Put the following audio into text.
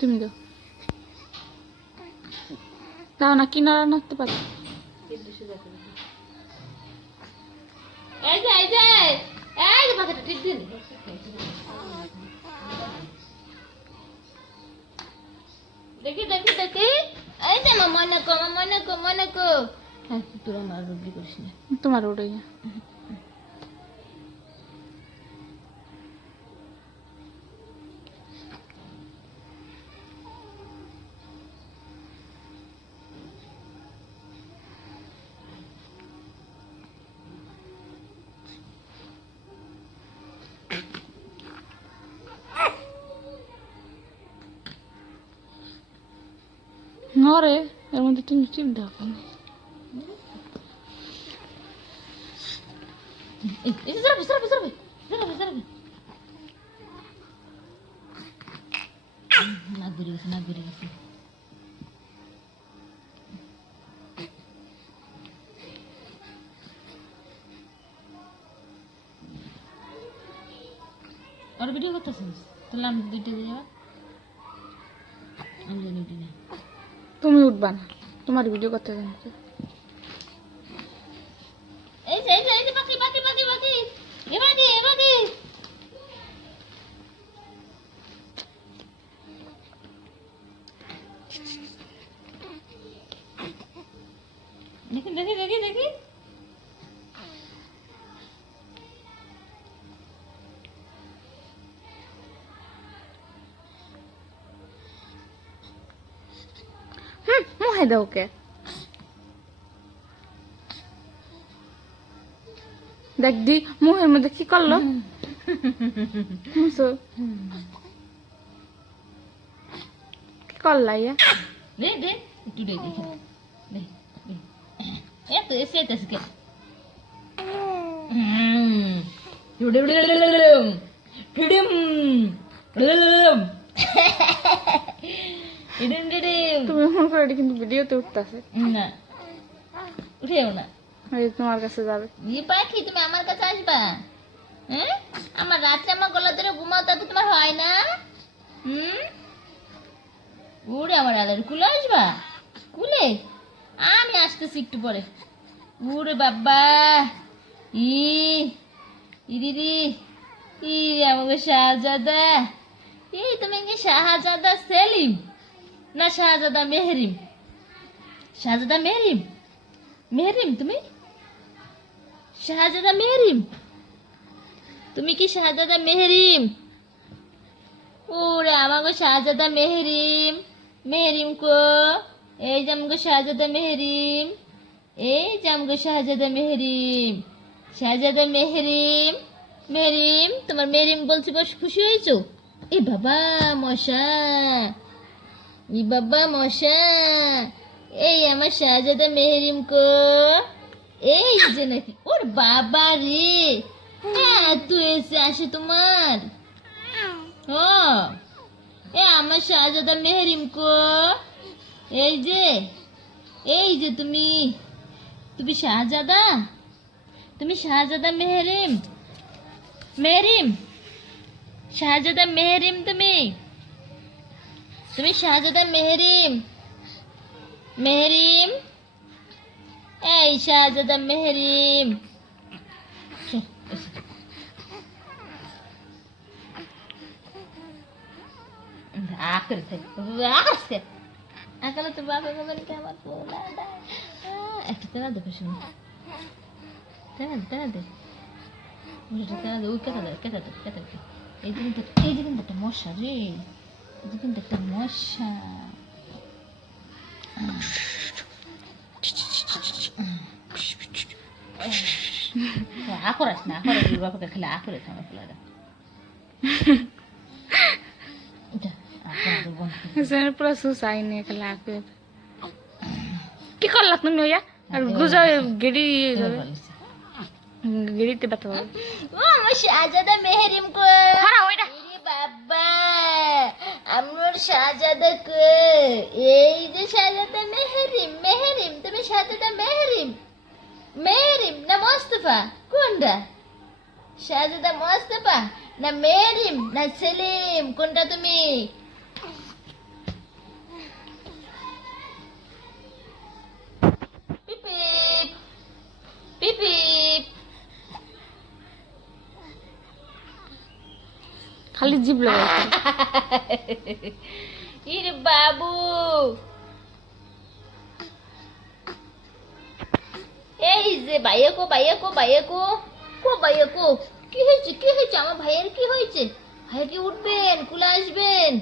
তুমি দাও দাও না, কিনারা নাড়তে পারো। দেখি দেখি দেখি, এই যে মনে কো মনে কো মনে কো। হ্যাঁ তোর আমার রুগী করিস না, তোমার ওটাই নরে, এর মধ্যে তুমি টিপ দাও কেন? নাক বেরিয়ে গেছে, নাক বেরিয়ে গেছে। আর ভিডিও করতেছিস? তাহলে আমি দুইটা দিয়ে যাবা, আমি জানি উঠি না। তুমি উঠবা না, তোমার ভিডিও করতে জানতে। এই যে এই যে এই যে বাকি বাকি বাকি বাকি, এ বাকি এ বাকি। দেখি দেখি দেখি দেখি, মুহে দাও কে? দেখ দি মুহের মধ্যে কি করলো। মুসো কি করলা ইয়া? দে দে একটু দে দেখি, দে দে। এত এসে এসে কে তুমি মন করে এটা কিন্তু ভিডিওতে উঠতেছে না, উঠেও না। এই তোমার কাছে যাবে। ই পাখি তুমি আমার কাছে আসবা? হ্যাঁ, আমার রাত্রে আমার গলা ধরে ঘুমাও, তাতে তোমার হয় না? উড়ে আমার আলার কুলে আসবা? কুলে আমি আসতেছি একটু পরে। উড়ে বাবা, ই দিদি, ই আমাকে শাহজাদা। এই তুমি কি শাহজাদা সেলিম না শাহজাদা মেহরিম? শাহজাদা মেহরিম, মেহরিম তুমি? শাহজাদা মেহরিম, তুমি কি শাহজাদা মেহরিম? ওরে আমাকে শাহজাদা মেহরিম, মেহরিম কো? এই যে আমাকে শাহজাদা মেহরিম, এই যে আমাকে শাহজাদা মেহরিম, শাহজাদা মেহরিম। মেহরিম, তোমার মেহরিম বলছি বেশ খুশি হয়েছো? এ বাবা মশা, ই বাবা মশা। এই আমার শাহজাদা মেহরিম কো? এই যে নাকি, ওর বাবা রে, তুই এসে আসে তোমার। ও এ আমার শাহজাদা মেহরিম কো? এই যে, এই যে তুমি, তুমি শাহজাদা, তুমি শাহজাদা মেহরিম, মেহরিম, শাহজাদা মেহরিম তুমি, তুমি শাহজাদা মেহরিম, মেহরিম, এই শাহজাদা মেহরিম। আকালে তো বাবা বাবাকে আমার পোলা একটা তেনা দে পেছনে, তেনা দে তেনা দে, তেনা দে, ওই কেটা দে কেটা দে কেটা দে। এই যে কিন্তু একটা মশা রে, এই যে কিন্তু একটা মশা। আকরাস না, আকরাস বাবাকে খেলে আকরাস আমার পোলাটা। পুরা সুসাই নিয়ে খেলা কি করলা তুমি ওয়া? আর গুজা গেড়ি গেড়িতে ব্যথা হবে। ও আমার শাহজাদা মেহরিম কো? খারা ওইটা বাবা আমার শাহজাদা কো? এই যে শাহজাদা মেহরিম, মেহরিম তুমি শাহজাদা মেহরিম, মেহরিম না মোস্তফা? কোনটা শাহজাদা, মোস্তফা না মেহরিম না সেলিম? কোনটা তুমি? খালি জিভ লাগাই। ইরে বাবু, এই যে ভাইয়াকো ভাইয়াকো ভাইয়াকো, কো ভাইয়াকো, কি হয়েছে কি হয়েছে? আমার ভাইয়ের কি হয়েছে? ভাইয়া কি উঠবেন, কুলে আসবেন?